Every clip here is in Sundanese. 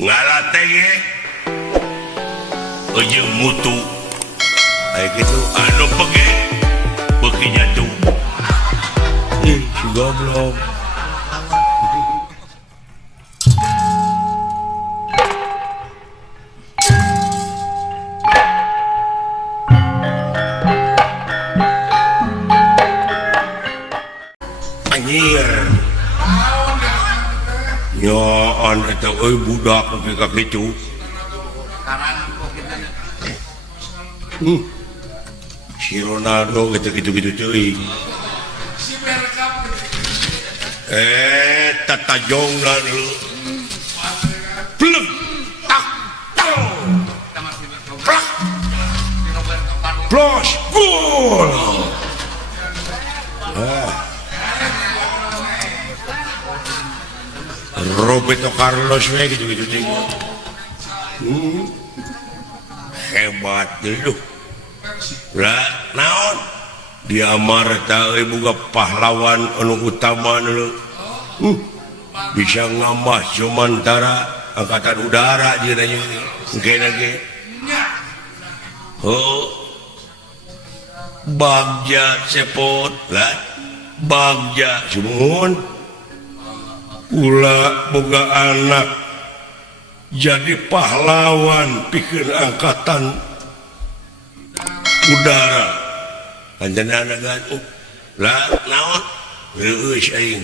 ngalatenge ujung mutu kayak gitu anu pege bekinya tuh si goblok anjir nyaan eta budak kayak gitu si Ronaldo gitu cuy tatajong lalu plek tak tang plak plus gol Roberto Carlos gitu hebat dulu lah naon diamar teh boga pahlawan anu utama dulu bisa ngambah Sumantara angkatan udara dia nanya ge oh Bagja Sepot lah Bagja Sumun ulah boga anak jadi pahlawan pikir angkatan udara panjenengan agan lah naon geus aing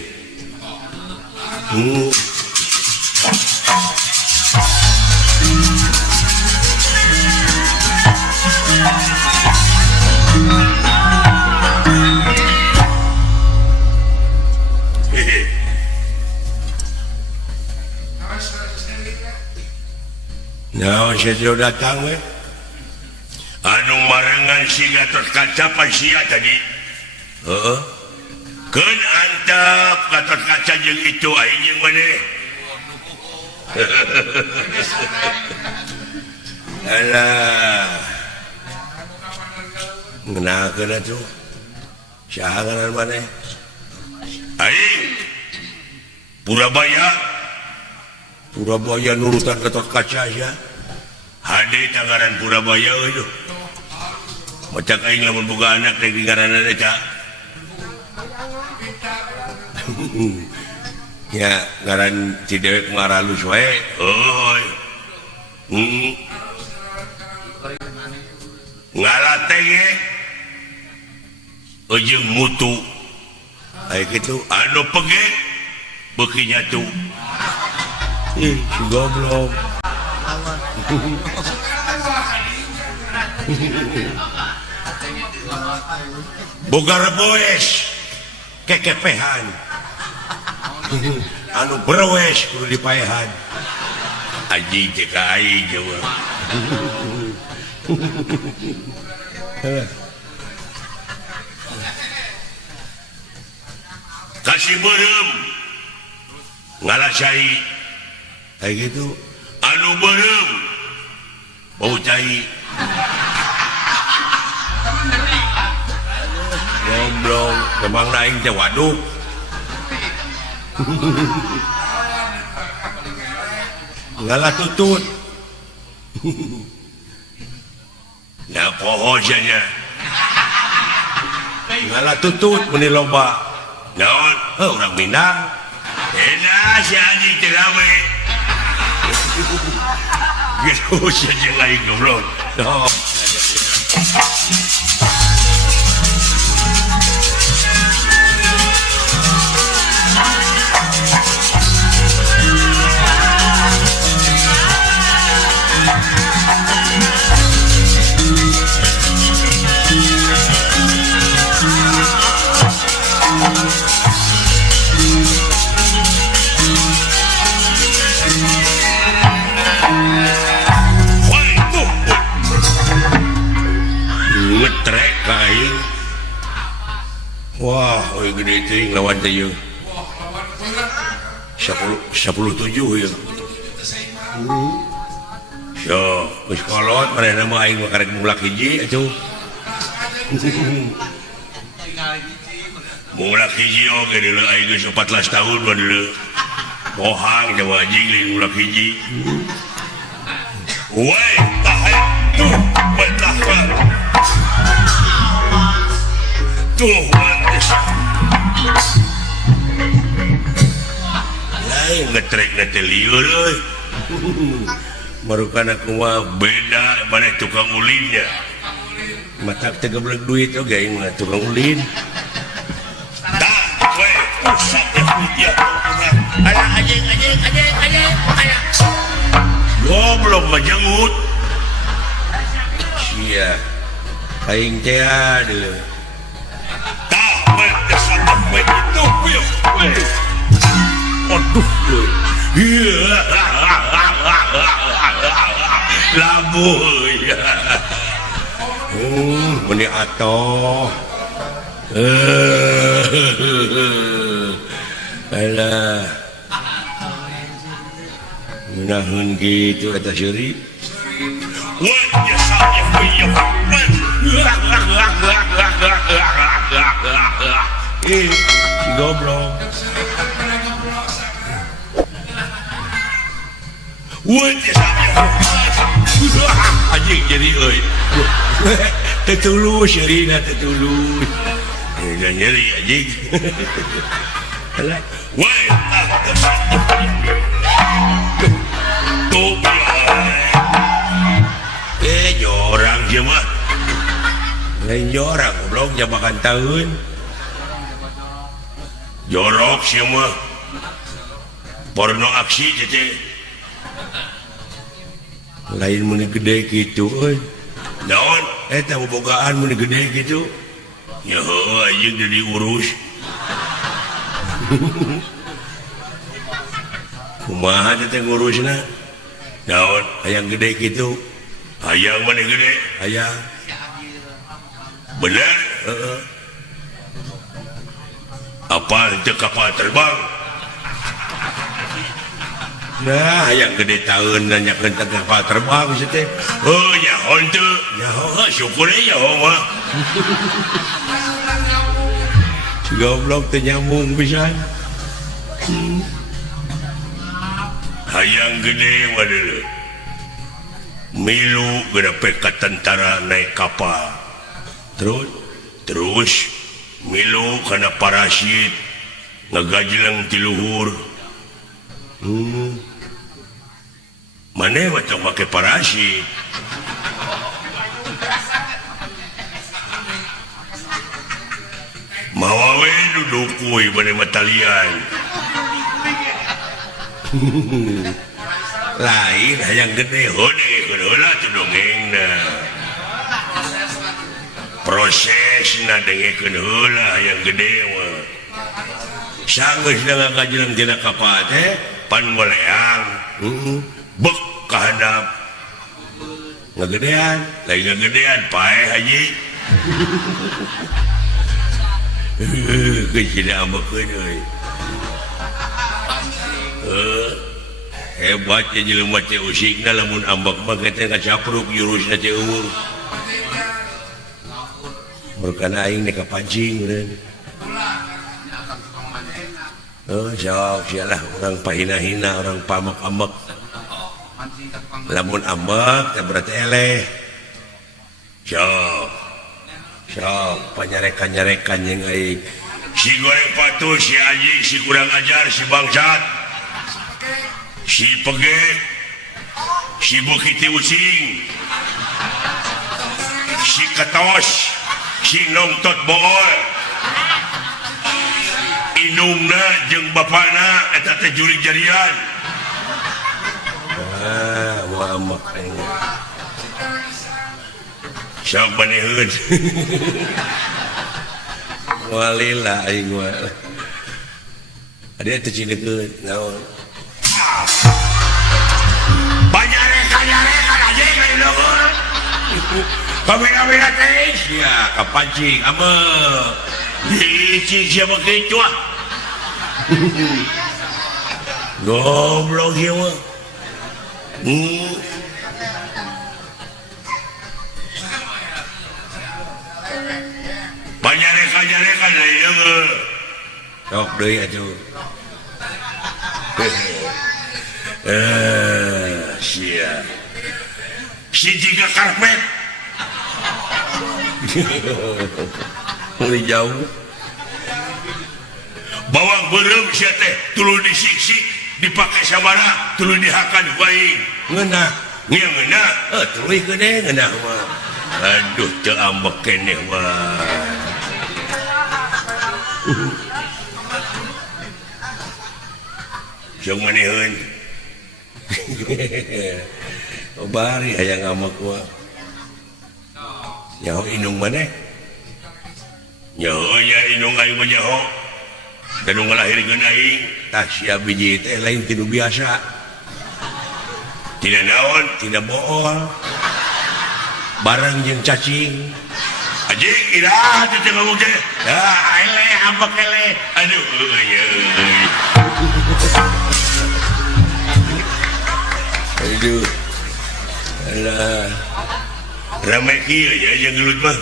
nah saya datang anu marengan si Gatot Kaca sia tadi keun antap Gatot Kaca jeung itu aing jeung maneh alah ngenakeun atuh saha ngaran maneh aing Purabaya nurutan Gatot Kaca ya hade tangaran Purabaya itu macak aing lamun boga anak teh ngaranna eta ya ngaran si dewek ngaralus wae euy ngalatenge ujung mutu kayak gitu anu pege bekinya tuh si goblok boga reboes kekepehan anu berwes kudu dipaehan aji teh ka aing jawa kasih beureum ngalasai kayak gitu anu beureum bau cai goblok memang aing teh waduk ngalah tutut nah poho nya ngalah tutut meni loba naon urang Minang enak si anjing teh rame gitu saja aing goblok ngetrek kain wah oi gede ting lawan teh yeuh 17 ya so geus kolot manehna mah aing mah karek mulak hiji atuh mulak hiji oge deuleu aing geus 14 tahun mah deuleu pohang Jawa anjing ulah hiji woi tahan tuh betahkan tuh lain ngetrek ngeteliur euy marukan aku mah beda mana tukang ulinnya mata teu geblek duit oge aing mah tukang ulin tah we pusat ya ala anjing goblok majengut sia aing teh aduh tah we desatep we itu we aduh labu ya meni atoh alah naheun kitu eta seuri wajah saya punya si goblok wajah saya anjing jadi euy tetulus nyerina tetulus enggak nyeri anjing alah woi tuh jorang je mah lain jorang goblok jabakan tahun jorok sih mah porno aksi teh lain mun gede gitu euy naon eta bobogaan mun gede gitu ya anjing jadi urus kumaha teh ngurusna naon hayang gede gitu hayang mana gede hayang bener apa itu kapal terbang nah hayang gede tahun nanyakeun teh kapal terbang teh oh nyaho teu nyaho syukur ya mah si goblok teh nyambung pisan hayang gede waduh milu gedape ka tentara naik kapal terus milu kana parasit ngagajleng ti luhur maneh macam make parasit mawa we duduk kuy bade matalian lain hayang gede hode kunaula tu dongengna prosesna dengekeun heula hayang gede mah sanggeus da ngajeleung tina kapal teh pan moleang bek ka handap ngagedean lain ngagedean pae haji kecil ambekeun euy hebatnya jelema teh usikna lamun ambak mah teh kacapruk jurusna teh eueuh berkana aing nek kapancing urang sok sialah orang pahina-hina orang pamak-amak lamun ambak teh berarti eleh sok panyarekan-nyarekan yang aing si goreng patuh si anjing si kurang ajar si bangsat si pegek si bukiti ucing si ketos si nongtot bool indungna jeung bapana eta teh jurig jarian Muhammad sok baneheun walila aing mah ade teh cidekeun naon banyarekan aja kayak luhur kamera teh ya kapancing ama dicing siapa gitu ah goblok ya mah banyarekan lah ya sok deui atuh Sia si jika karpet mulai jauh bawang berem sia teh tuluy disiksi dipakai sabaraha tuluy dihakan baik ngeunah nya ngeunah tuluy gede ngeunah mah aduh teu ambek keneh mah jeung maneheun bari aya ngamak mah nyaho inung maneh nyaho nya inung aing mah nyaho dan ngalahirkeun aing tah sia biji teh lain tinu biasa tidak naon tidak bool barang jeung cacing aji iraha teh ngomong teh eleh apa keleh aduh aduh alah ramai kieu ya jeung gelut mah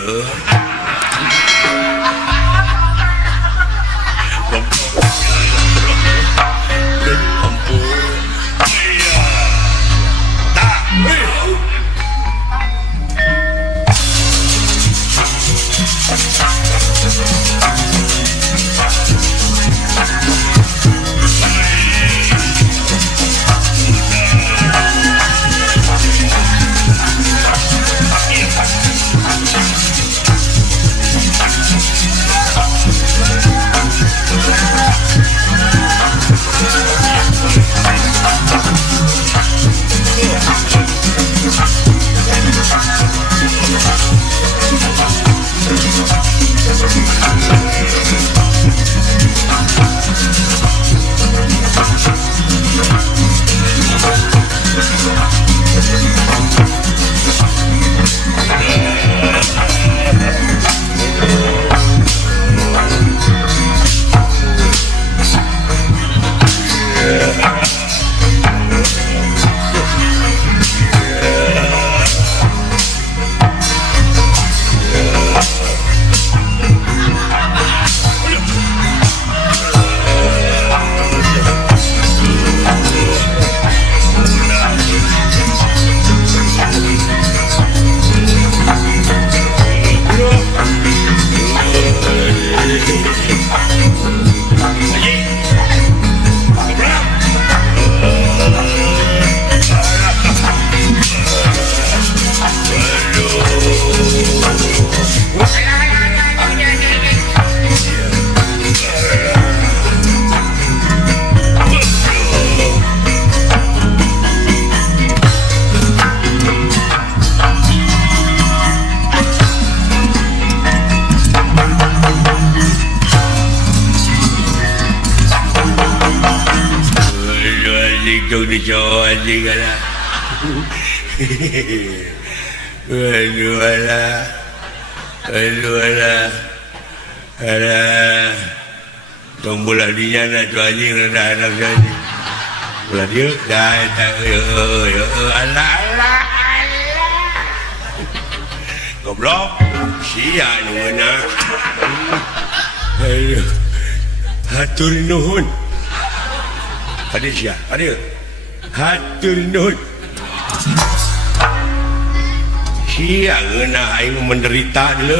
anjing ada ada tong bola dinyana tu anjing rendah anak jadi bola dia dah Allah goblok sia nunguna aduh hatur nuhun hadir sia hadir hatur nuhun sia ngeunah aing menderita dulu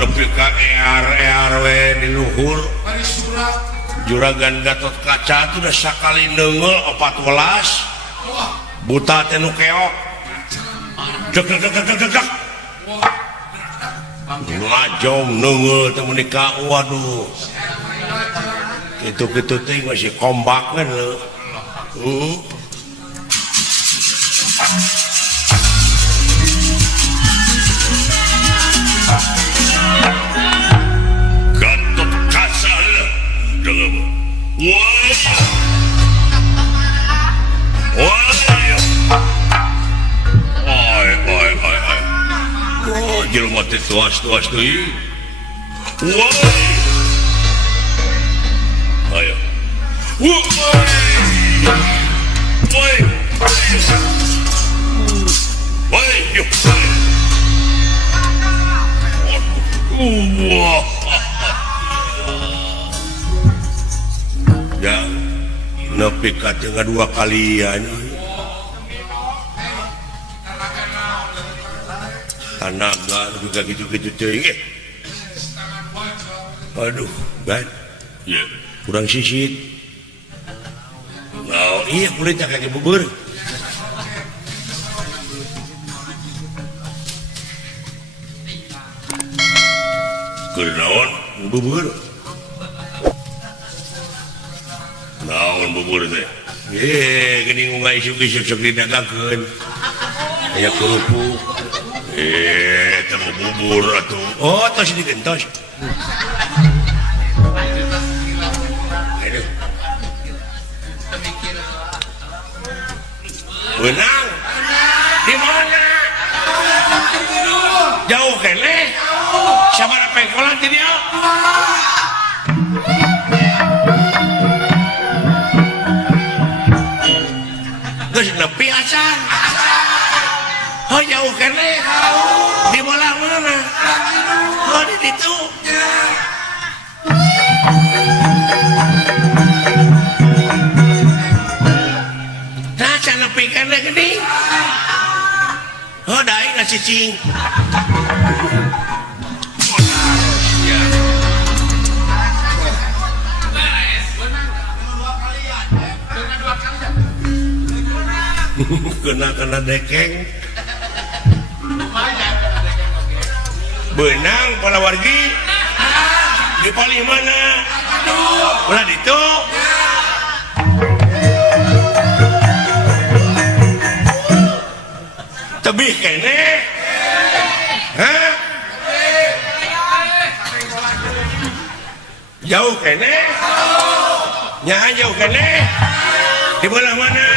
lebih ke ERW di luhur juragan Gatot Kaca itu udah sekali nenggel 14 buta tenu keok dek ngajong nenggel temu nikah waduh gitu ting masih kompak kan lo tuas deui. Woi. Ayo. Woi. Woi. Woi, yuk. Wah. Ya, nepi ka tengah dua kalian. Tanaga juga gitu-gitu teuing. Aduh, kan? Ya, kurang sisit. Nah, iya kulit kayak bubur. Kenaon bubur? Naon bubur teh? Geuning unggai isuk-isuk sok didagangkeun. Aya kerupuk. Temu bubur atuh. Oh, tos digentos. Aduh. Benang. Di mana? Jauh keneh. Sabaraha pengkolan ti dia? Geus nepi acan. Oh jauh keneh. Di bola mana? Oh di ditu. Nah can nepi keneh geuning. Oh daing ngacicing. Kena dekeng benang pala wargi di paling mana ulah ditu tebih kene hah jauh kene nyaha jauh kene di belah mana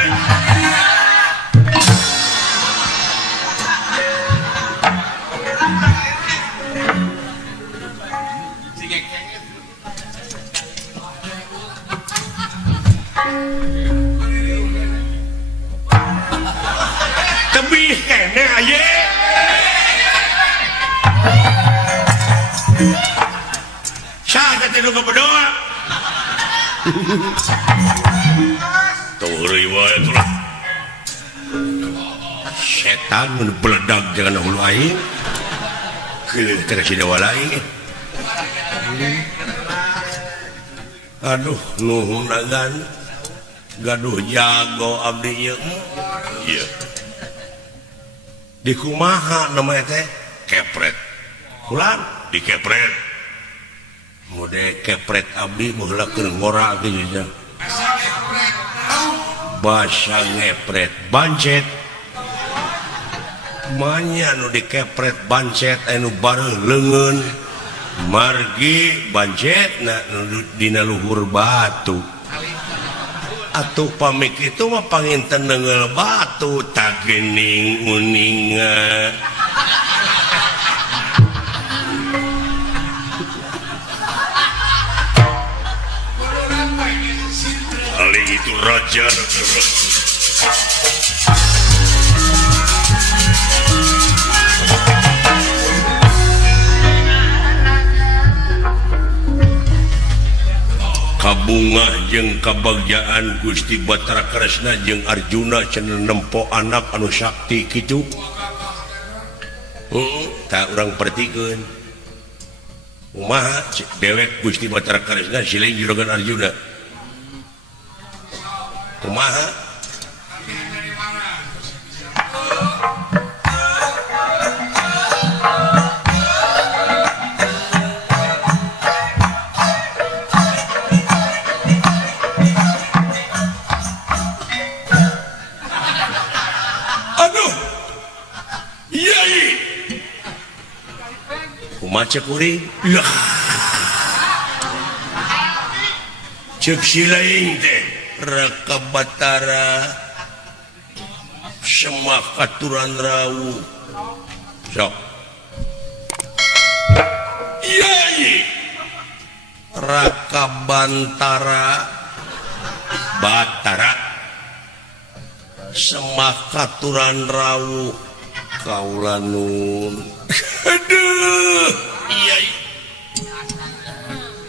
tebih kene aye saha teh nu berdoa tuh deui wae atuh setan mun beledag jangan hulu aing keuleuh teh si dewa lain aduh nuhun nagan gaduh jago abdi ieu ieu di kumaha namanya teh kepret ulang di kepret mode kepret abdi meulakeun ngora kieu nya basa ngepret bancet manya nu di kepret bancet anu bareuh leungeun margi bancet na dina luhur batu atuh pamik itu mah panginten neungeul batu tak geuning uninga kali itu raja kabungah jeung kabagjaan Gusti Bathara Kresna jeung Arjuna cenah nempo anak anu sakti kitu tak urang pertikeun kumaha dewek Gusti Bathara Kresna sileng juragan Arjuna kumaha macet kuring ya cek si lain teh Raka Bathara semak aturan rawu sok Kiai Raka Bantara Batara semakaturan rawu kaula nun. Aduh iya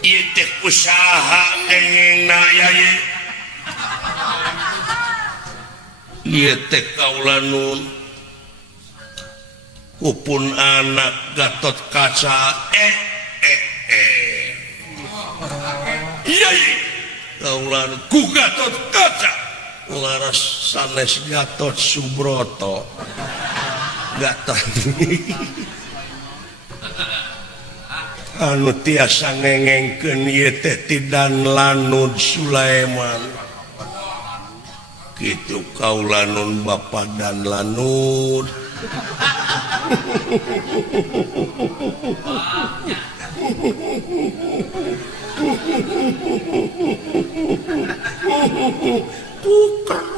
ieu teh usaha engna yai ieu teh kaula nun kupun anak Gatot Kaca iya kaulan ku Gatot Kaca laras sanes Gatot Subroto Gatot anu tiasa ngengengkeun ieu teh Tidan Lanud Sulaiman kitu kaula nun Bapa Dan Lanud bukan